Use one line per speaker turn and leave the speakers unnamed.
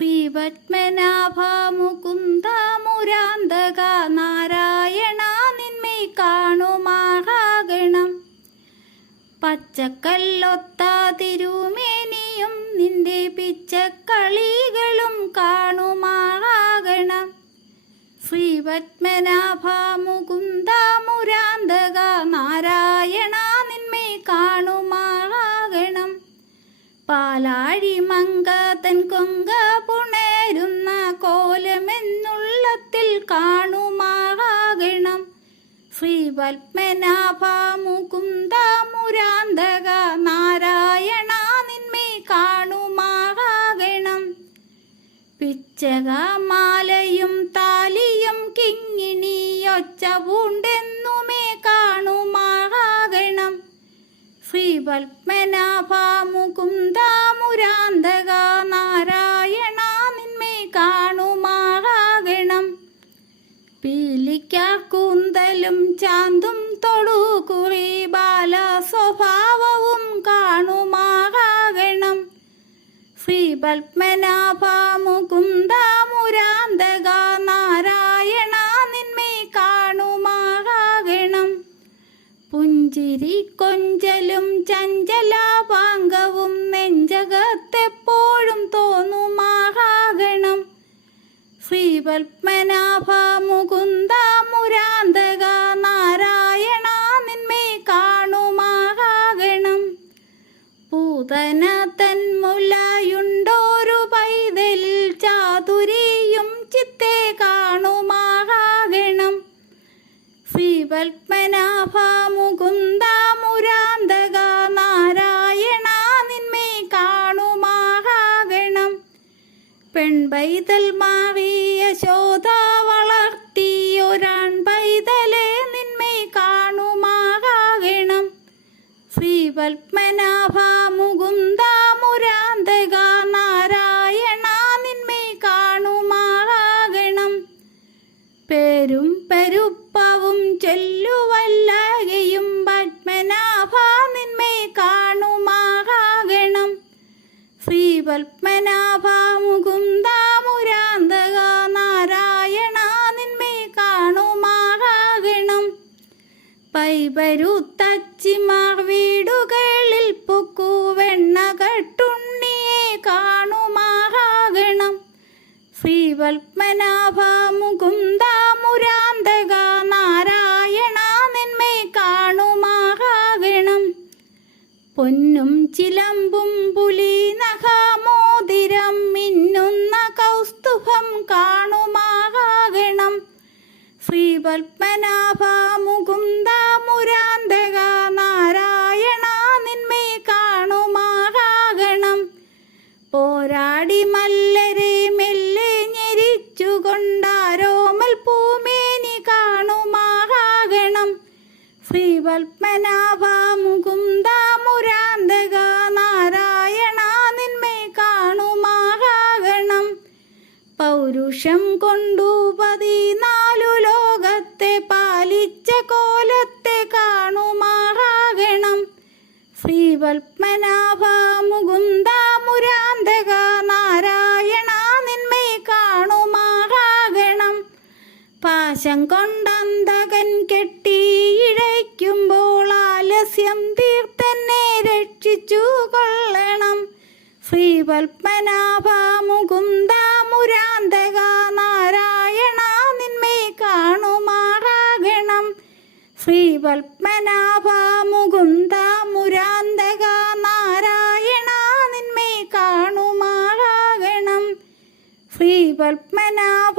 ശ്രീപത്മനാഭ നാരായണ നിന്മേ കാണുമാകണം പച്ചക്കല്ലൊത്ത തിരുമേനിയും നിന്റെ പിച്ചക്കളികളും കാണുമാകണം ശ്രീപത്മനാഭ മുകുന്ദ നാരായണ നിന്മേ കാണുമാകണം പാലാഴി മങ്കതൻ കൊങ്ക കാണുമാകണം ശ്രീ പത്മനാഭ മുകുന്ദ മുരാന്തക നാരായണ നിന്മേ കാണുമാകണം പിച്ചകമാലയും താലിയും കിങ്ങിണിയൊച്ച പൂണ്ടെന്നുമേ കാണുമാറാകണം. ശ്രീ പത്മനാഭ മുകുന്ദ മുരാന്തക പീലിക്കൂന്തലും ചാന്തും തൊടുകുറി ബാല സ്വഭാവവും കാണുമാകണം ശ്രീ പത്മനാഭ മുകുന്ദ മുരാന്തക നാരായണ നിന്മേ കാണുമാകണം പുഞ്ചിരി കൊഞ്ചലും ചഞ്ചല പാങ്കവും നെഞ്ചകത്തെപ്പോഴും തോന്നുമാകണം ശ്രീ പത്മനാഭ മുകുന്ദ മുരാന്തക തന്മുലയുണ്ടോരു പൈതൽ ചാതുരിയും ചിത്തെ കാണുമാകണം ശ്രീ പത്മനാഭ മുകുന്ദ മുരാന്തക നാരായണ നിന്മേ കാണുമാകണം പെൺപൈതൽ മാവിയ ശോധ ചൊല്ലുവല്ലകയും പത്മനാഭ നിന്മേ കാണുമാകണം ശ്രീ പത്മനാഭ മുകുന്ദ മുരാന്തക നാരായണ നിന്മേ കാണുമാകണം പൈപരുത്തച്ചിമാർ വീടുകളിൽ പൊക്കുവെണ്ണ കട്ടുണ്ണിയെ കാണുമാകണം ശ്രീ പത്മനാഭ മുകുന്ദ പൊന്നും ചിലമ്പും പുലി നഖാമോതിരം മിന്നുന്ന കൗസ്തുഭം കാണുമാകണം ശ്രീ പത്മനാഭ മുകുന്ദ മുരാന്തക നാരായണ നിന്മേ കാണുമാകണം പോരാടി മല്ലരെ മെല്ലെ ഞെരിച്ചുകൊണ്ടാരോമൽ പൂമേനി കാണുമാകണം ശ്രീ പത്മനാഭ പൗരുഷം കൊണ്ടു പതിനാലു ലോകത്തെ പാലിച്ച കോലത്തെ കാണുമാറാകണം. ശ്രീ പത്മനാഭ മുകുന്ദ മുരാന്തക നാരായണ നിന്മേ കാണുമാറാകണം. പാശം കൊണ്ടന്തകൻ കെട്ടി ഇഴയ്ക്കുമ്പോൾ ആലസ്യം തീർത്തന്നെ രക്ഷിച്ചു കൊള്ളണം. ശ്രീ പത്മനാഭ മുകുന്ദ പത്മനാഭ മുകുന്ദ മുരാന്തക നാരായണ നിന്മേ കാണുമാകണം ശ്രീ പത്മനാഭ